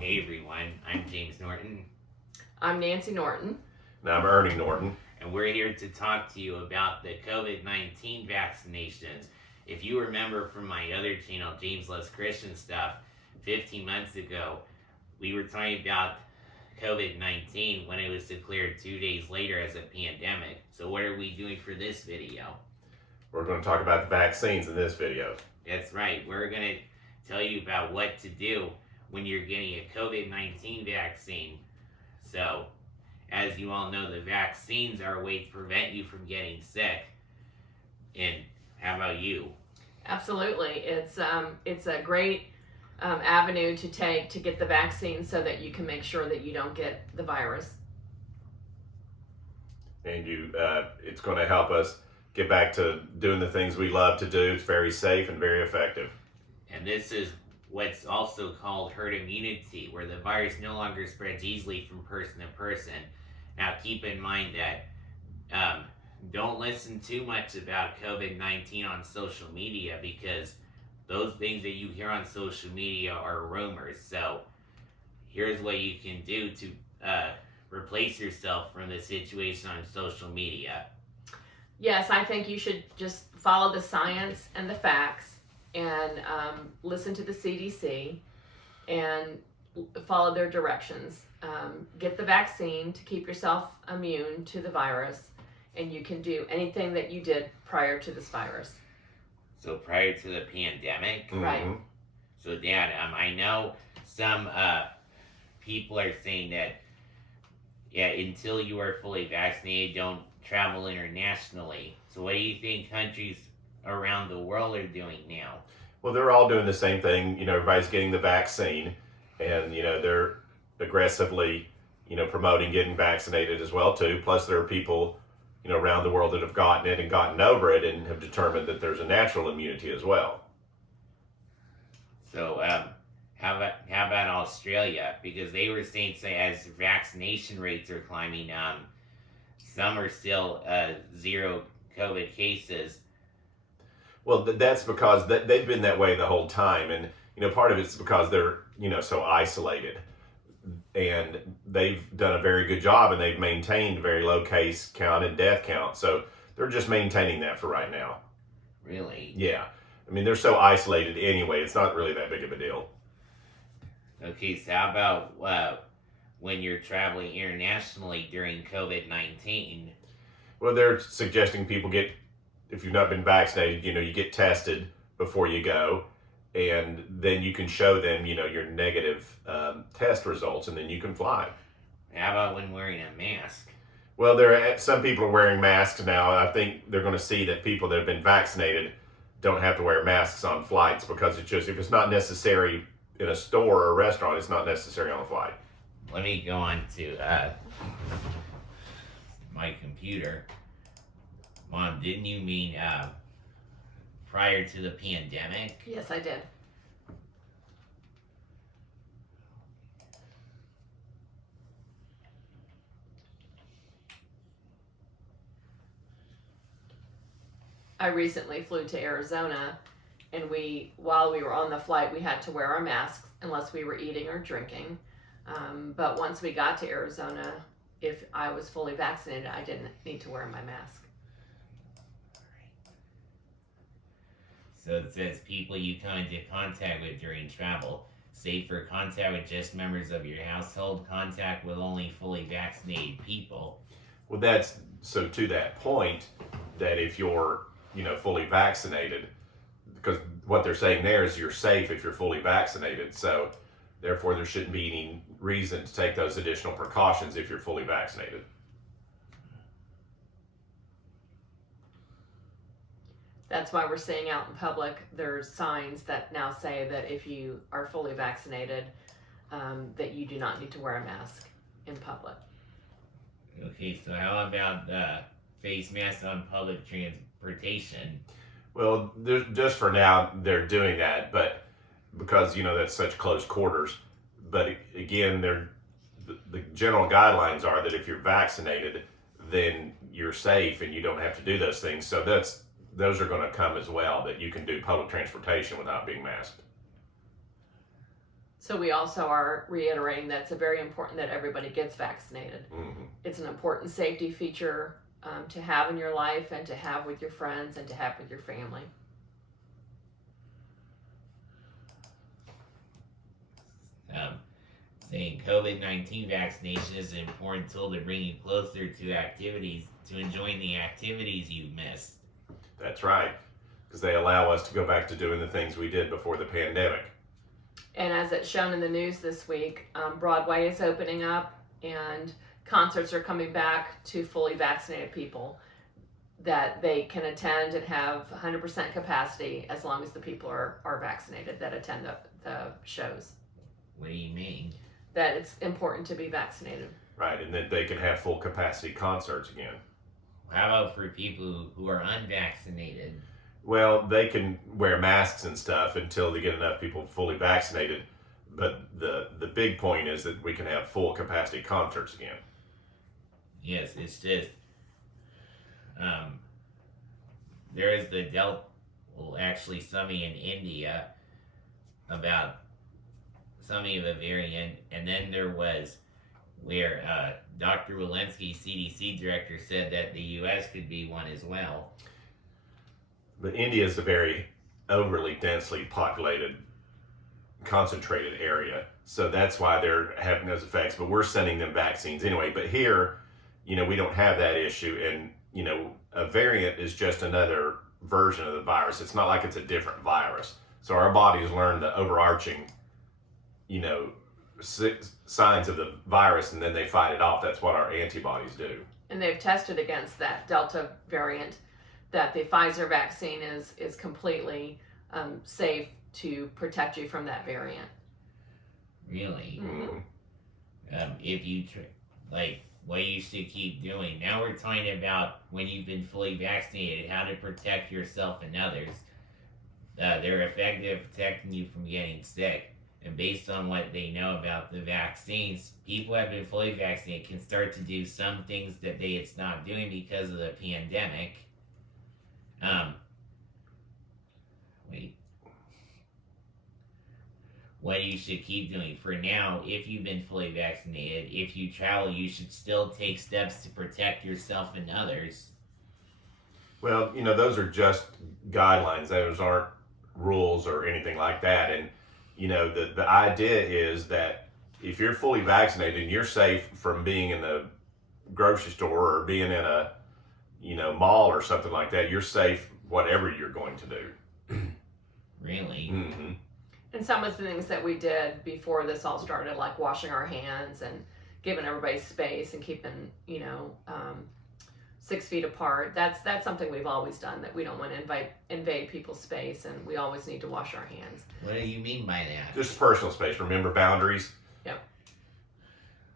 Hey everyone, I'm James Norton, I'm Nancy Norton. And I'm Ernie Norton. and we're here to talk to you about the COVID-19 vaccinations. If you remember from my other channel, James Loves Christian Stuff, 15 months ago, we were talking about COVID-19 when it was declared 2 days later as a pandemic. So what are we doing for this video? We're going to talk about the vaccines in this video. That's right, we're going to tell you about what to do when you're getting a COVID-19 vaccine. So, as you all know, the vaccines are a way to prevent you from getting sick. And how about you? Absolutely, it's a great avenue to take to get the vaccine so that you can make sure that you don't get the virus. And it's going to help us get back to doing the things we love to do. It's very safe and very effective. And this is what's also called herd immunity, where the virus no longer spreads easily from person to person. Now, keep in mind that don't listen too much about COVID-19 on social media, because those things that you hear on social media are rumors. So, here's what you can do to replace yourself from the situation on social media. Yes, I think you should just follow the science and the facts and listen to the CDC and follow their directions. Get the vaccine to keep yourself immune to the virus, and you can do anything that you did prior to this virus. So prior to the pandemic? Right. Mm-hmm. So Dad, I know some people are saying that, until you are fully vaccinated, don't travel internationally. So what do you think countries around the world are doing now? Well, they're all doing the same thing. Everybody's getting the vaccine, and they're aggressively, promoting getting vaccinated as well too. Plus, there are people, around the world that have gotten it and gotten over it and have determined that there's a natural immunity as well. So how about Australia? Because they were saying, as vaccination rates are climbing, some are still zero COVID cases. Well, that's because they've been that way the whole time, and part of it's because they're so isolated, and they've done a very good job, and they've maintained very low case count and death count. So they're just maintaining that for right now. Really? Yeah, I mean they're so isolated anyway. It's not really that big of a deal. Okay, so how about when you're traveling internationally during COVID-19? Well, they're suggesting people if you've not been vaccinated, you get tested before you go, and then you can show them, your negative test results, and then you can fly. How about when wearing a mask? Well, some people are wearing masks now. I think they're going to see that people that have been vaccinated don't have to wear masks on flights, because it's just, if it's not necessary in a store or a restaurant, it's not necessary on a flight. Let me go on to my computer. Mom, didn't you mean prior to the pandemic? Yes, I did. I recently flew to Arizona, and while we were on the flight, we had to wear our masks unless we were eating or drinking. But once we got to Arizona, if I was fully vaccinated, I didn't need to wear my mask. So it says people you come into contact with during travel. Safe for contact with just members of your household. Contact with only fully vaccinated people. Well, that's so to that point, that if you're, fully vaccinated, because what they're saying there is you're safe if you're fully vaccinated. So therefore, there shouldn't be any reason to take those additional precautions if you're fully vaccinated. That's why we're saying out in public, there's signs that now say that if you are fully vaccinated, that you do not need to wear a mask in public. Okay, so how about face masks on public transportation? Well, just for now, they're doing that, but because, that's such close quarters. But again, the general guidelines are that if you're vaccinated, then you're safe and you don't have to do those things. So those are going to come as well, that you can do public transportation without being masked. So we also are reiterating that it's very important that everybody gets vaccinated. Mm-hmm. It's an important safety feature to have in your life and to have with your friends and to have with your family. Saying COVID-19 vaccination is an important tool to bring you closer to activities, to enjoying the activities you missed. That's right, because they allow us to go back to doing the things we did before the pandemic. And as it's shown in the news this week, Broadway is opening up and concerts are coming back to fully vaccinated people that they can attend and have 100% capacity as long as the people are vaccinated that attend the shows. What do you mean? That it's important to be vaccinated. Right, and that they can have full capacity concerts again. How about for people who are unvaccinated? Well, they can wear masks and stuff until they get enough people fully vaccinated. But the big point is that we can have full capacity concerts again. Yes, it's just there is the actually something in India about something of a variant, and then there was where Dr. Walensky, CDC director, said that the U.S. could be one as well. But India is a very overly densely populated, concentrated area. So that's why they're having those effects. But we're sending them vaccines anyway. But here, we don't have that issue. And, a variant is just another version of the virus. It's not like it's a different virus. So our bodies learn the overarching, signs of the virus, and then they fight it off. That's what our antibodies do. And they've tested against that Delta variant, that the Pfizer vaccine is completely safe to protect you from that variant. Really? Mm-hmm. If you what you should keep doing. Now we're talking about when you've been fully vaccinated, how to protect yourself and others. They're effective at protecting you from getting sick. And based on what they know about the vaccines, people who have been fully vaccinated can start to do some things that it's not doing because of the pandemic. What you should keep doing for now, if you've been fully vaccinated, if you travel, you should still take steps to protect yourself and others. Well, those are just guidelines. Those aren't rules or anything like that. And, the idea is that if you're fully vaccinated and you're safe from being in the grocery store or being in a, mall or something like that, you're safe whatever you're going to do. Really? Mm-hmm. And some of the things that we did before this all started, like washing our hands and giving everybody space and keeping, 6 feet apart. That's something we've always done, that we don't want to invade people's space, and we always need to wash our hands. What do you mean by that? Just personal space. Remember boundaries? Yep.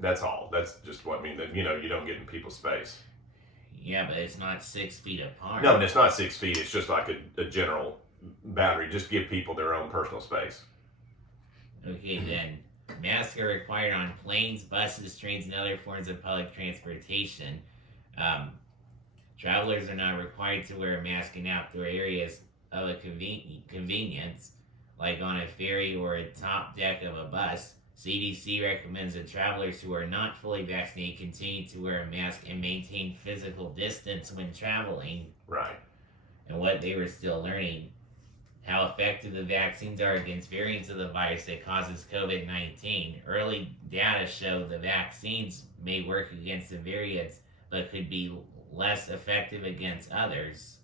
That's all. That's just what I mean. That, you don't get in people's space. Yeah, but it's not 6 feet apart. No, and it's not 6 feet. It's just like a general boundary. Just give people their own personal space. Okay, then. Masks are required on planes, buses, trains, and other forms of public transportation. Travelers are not required to wear a mask in outdoor areas of a convenience, like on a ferry or a top deck of a bus. CDC recommends that travelers who are not fully vaccinated continue to wear a mask and maintain physical distance when traveling. Right. And what they were still learning, how effective the vaccines are against variants of the virus that causes COVID-19. Early data show the vaccines may work against the variants, but could be less effective against others.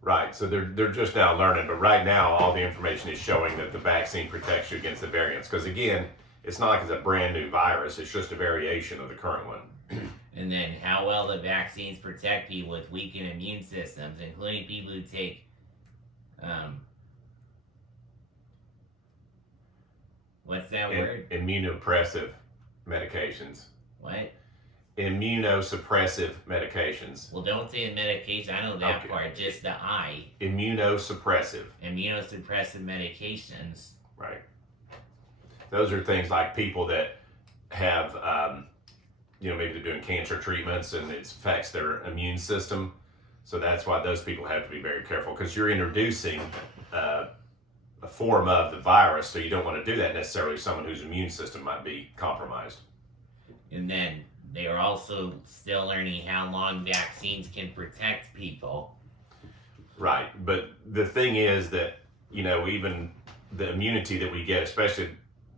Right. So they're just now learning, but right now all the information is showing that the vaccine protects you against the variants. Because again, it's not like it's a brand new virus; it's just a variation of the current one. And then how well the vaccines protect people with weakened immune systems, including people who take what's that word? Immunosuppressive medications. What? Immunosuppressive medications. Well, don't say the medication. I know that Okay. part. Just the I. Immunosuppressive. Immunosuppressive medications. Right. Those are things like people that have, maybe they're doing cancer treatments and it affects their immune system. So that's why those people have to be very careful, because you're introducing a form of the virus, so you don't want to do that necessarily with someone whose immune system might be compromised. And then they are also still learning how long vaccines can protect people. Right, but the thing is that, even the immunity that we get, especially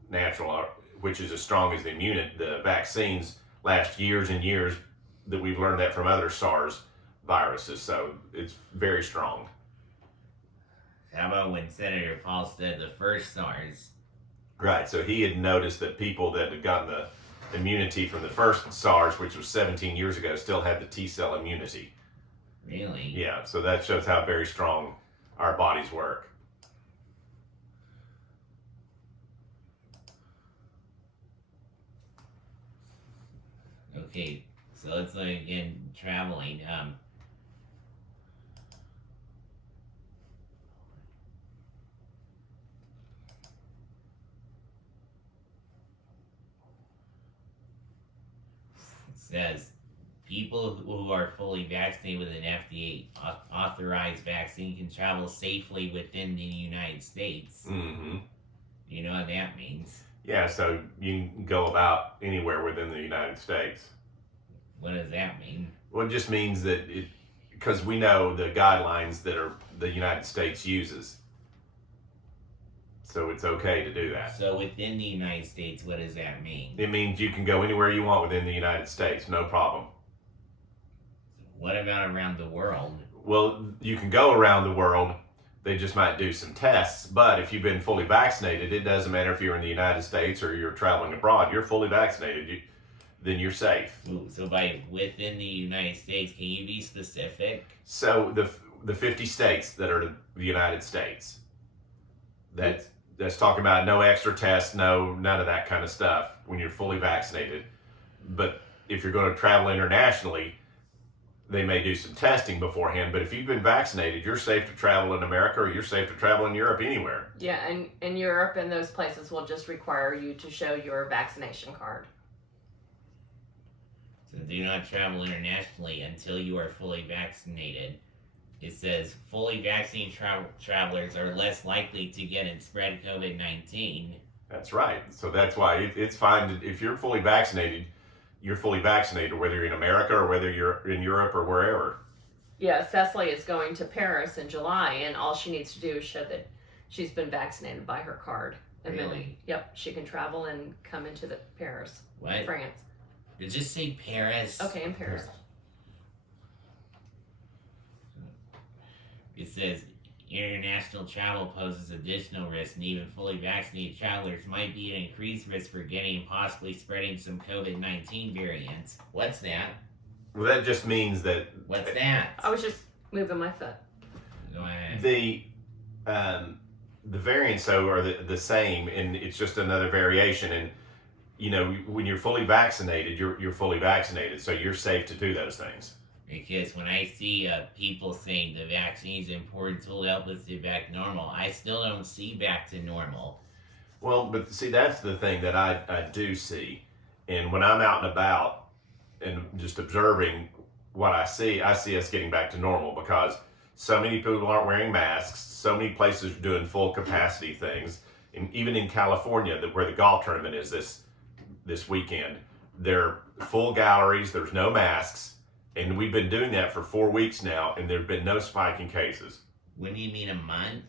natural, which is as strong as the vaccines last years and years, that we've learned that from other SARS viruses, so it's very strong. How about when Senator Paul said the first SARS? Right, so he had noticed that people that had gotten the immunity from the first SARS, which was 17 years ago, still had the T-cell immunity. Really? Yeah, so that shows how very strong our bodies work. Okay, so let's look again, traveling. It says people who are fully vaccinated with an FDA authorized vaccine can travel safely within the United States. Mm-hmm. You know what that means? Yeah, so you can go about anywhere within the United States. What does that mean? Well, it just means that because we know the guidelines that the United States uses. So it's okay to do that. So within the United States, what does that mean? It means you can go anywhere you want within the United States, no problem. What about around the world? Well, you can go around the world. They just might do some tests. But if you've been fully vaccinated, it doesn't matter if you're in the United States or you're traveling abroad. You're fully vaccinated, then you're safe. So by within the United States, can you be specific? So the 50 states that are the United States, that's talking about no extra tests, none of that kind of stuff when you're fully vaccinated. But if you're going to travel internationally, they may do some testing beforehand, but if you've been vaccinated, you're safe to travel in America, or you're safe to travel in Europe, anywhere. Yeah, and in Europe and those places will just require you to show your vaccination card. So do not travel internationally until you are fully vaccinated. It says fully vaccinated travelers are less likely to get and spread COVID-19. That's right. So that's why it's fine if you're fully vaccinated. You're fully vaccinated, whether you're in America or whether you're in Europe or wherever. Yeah, Cecily is going to Paris in July, and all she needs to do is show that she's been vaccinated by her card. And Really? then, yep, she can travel and come into the Paris, What? France. Did it just say Paris? Okay, in Paris. It says international travel poses additional risk, and even fully vaccinated travelers might be at increased risk for getting and possibly spreading some COVID-19 variants. What's that? Well, that just means that What's that? I was just moving my foot. Go ahead. the variants though are the same, and it's just another variation. And when you're fully vaccinated, you're fully vaccinated, so you're safe to do those things. Because when I see people saying the vaccine is important to help us get back normal, I still don't see back to normal. Well, but see, that's the thing that I do see. And when I'm out and about and just observing what I see us getting back to normal, because so many people aren't wearing masks, so many places are doing full capacity things. And even in California, where the golf tournament is this weekend, they're full galleries, there's no masks. And we've been doing that for 4 weeks now, and there've been no spike in cases. When do you mean a month?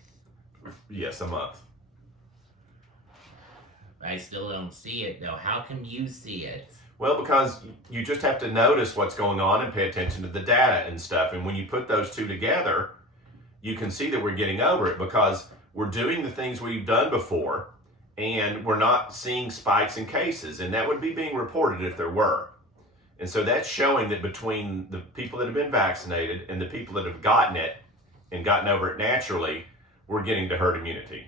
Yes, a month. I still don't see it though. How come you see it? Well, because you just have to notice what's going on and pay attention to the data and stuff. And when you put those two together, you can see that we're getting over it, because we're doing the things we've done before, and we're not seeing spikes in cases. And that would be being reported if there were. And so that's showing that between the people that have been vaccinated and the people that have gotten it and gotten over it naturally, we're getting to herd immunity.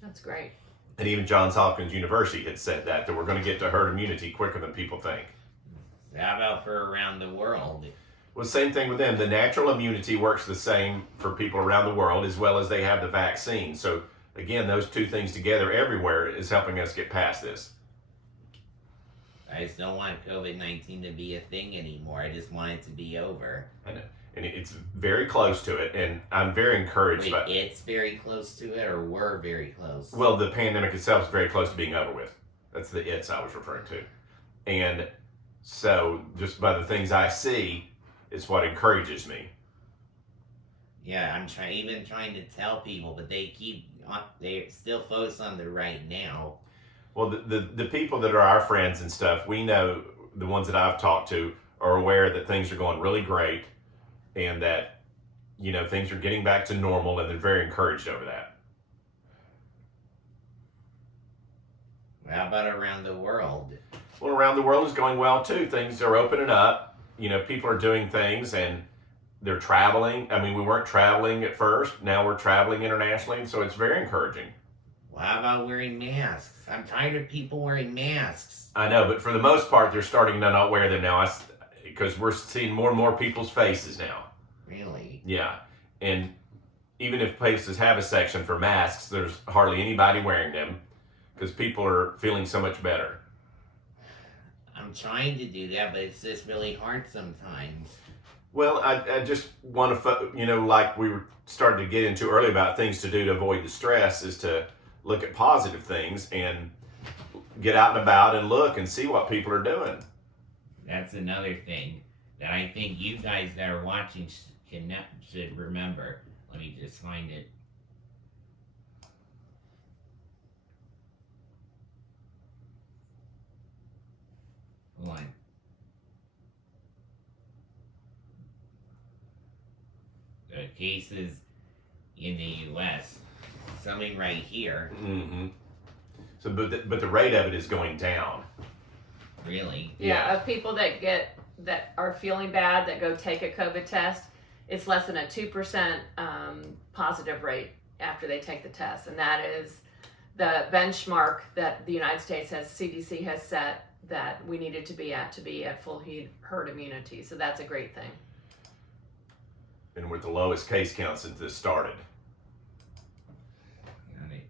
That's great. And even Johns Hopkins University had said that we're going to get to herd immunity quicker than people think. How about for around the world? Well, same thing with them. The natural immunity works the same for people around the world, as well as they have the vaccine. So again, those two things together everywhere is helping us get past this. I just don't want COVID-19 to be a thing anymore. I just want it to be over. I know. and it's very close to it, and I'm very encouraged Wait, by. it's very close to it, or we're very close? Well, the pandemic itself is very close to being over with. That's the "it's" I was referring to, and so just by the things I see, it's what encourages me. Yeah, I'm trying to tell people, but they still focus on the right now. Well, the people that are our friends and stuff, we know the ones that I've talked to are aware that things are going really great, and that things are getting back to normal, and they're very encouraged over that. How about around the world? Well, around the world is going well too. Things are opening up. People are doing things, and they're traveling. I mean, we weren't traveling at first. Now we're traveling internationally, and so it's very encouraging. Well, how about wearing masks? I'm tired of people wearing masks. I know, but for the most part, they're starting to not wear them now, because we're seeing more and more people's faces now. Really? Yeah, and even if places have a section for masks, there's hardly anybody wearing them because people are feeling so much better. I'm trying to do that, but it's just really hard sometimes. Well, I just want to, like we were starting to get into earlier about things to do to avoid the stress, is to look at positive things and get out and about and look and see what people are doing. That's another thing that I think you guys that are watching should remember. Let me just find it. Hold on. The cases in the U.S. Something right here. Mm-hmm. So, but the rate of it is going down. Really? Yeah, of people that are feeling bad that go take a COVID test, it's less than a 2% positive rate after they take the test, and that is the benchmark that the United States CDC has set that we needed to be at full herd immunity. So that's a great thing. And with the lowest case count since this started. Got it.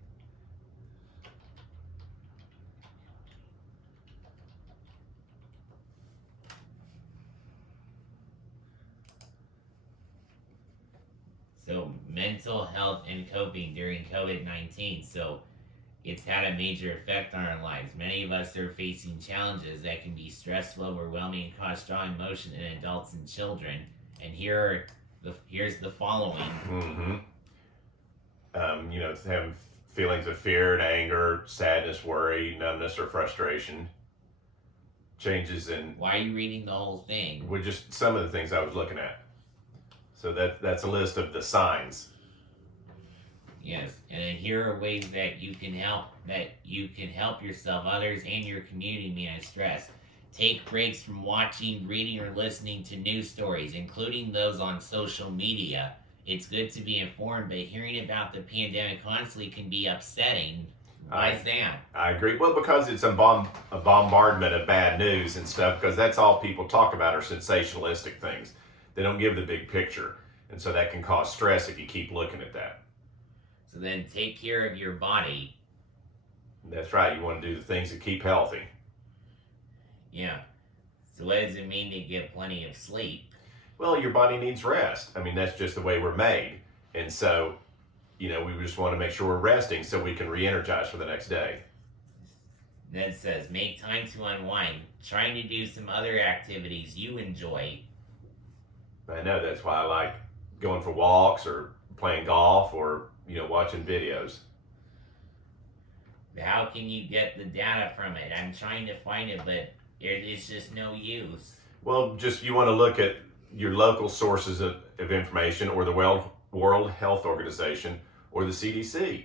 So mental health and coping during COVID-19. So it's had a major effect on our lives. Many of us are facing challenges that can be stressful, overwhelming, and cause strong emotion in adults and children. And here's the following. Mm-hmm. Having feelings of fear and anger, sadness, worry, numbness, or frustration. Changes in. Why are you reading the whole thing? With just some of the things I was looking at. So that's a list of the signs. Yes, and then here are ways that you can help yourself, others, and your community manage stress. Take breaks from watching, reading, or listening to news stories, including those on social media. It's good to be informed, but hearing about the pandemic constantly can be upsetting. Why is that? I agree. Well, because it's a bombardment of bad news and stuff, because that's all people talk about are sensationalistic things. They don't give the big picture. And so that can cause stress if you keep looking at that. So then take care of your body. That's right. You want to do the things that keep healthy. Yeah. So what does it mean to get plenty of sleep? Well, your body needs rest. I mean, that's just the way we're made. And so, we just want to make sure we're resting so we can re-energize for the next day. Then it says, make time to unwind. Trying to do some other activities you enjoy. I know, that's why I like going for walks or playing golf or, watching videos. How can you get the data from it? I'm trying to find it, but it's just no use. Well, just you want to look at your local sources of information, or the World Health Organization, or the CDC.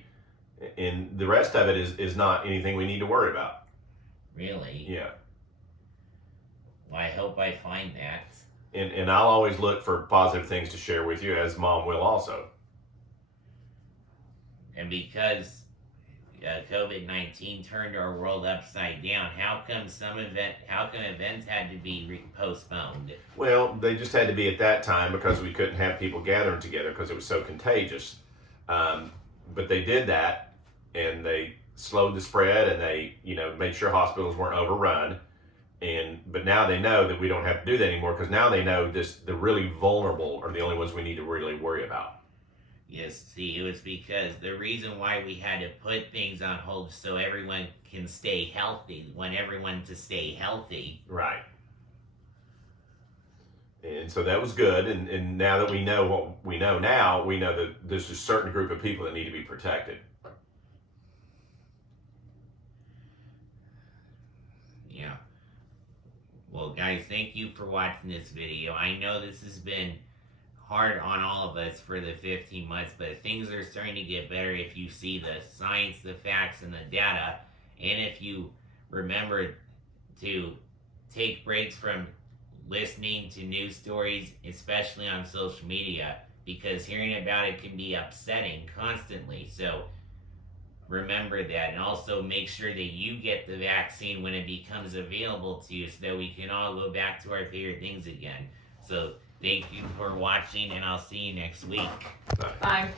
And the rest of it is not anything we need to worry about. Really? Yeah. Well, I hope I find that. And I'll always look for positive things to share with you, as Mom will also. And because COVID-19 turned our world upside down, how come events had to be postponed? Well, they just had to be at that time because we couldn't have people gathering together because it was so contagious. But they did that, and they slowed the spread, and they, made sure hospitals weren't overrun. But now they know that we don't have to do that anymore, because now they know the really vulnerable are the only ones we need to really worry about. Yes, see, it was because the reason why we had to put things on hold so everyone can stay healthy, want everyone to stay healthy. Right. And so that was good. And now that we know what we know now, we know that there's a certain group of people that need to be protected. Yeah. Well, guys, thank you for watching this video. I know this has been hard on all of us for the 15 months, but things are starting to get better if you see the science, the facts, and the data, and if you remember to take breaks from listening to news stories, especially on social media, because hearing about it can be upsetting constantly. So remember that, and also make sure that you get the vaccine when it becomes available to you, so that we can all go back to our favorite things again. So thank you for watching, and I'll see you next week. Bye.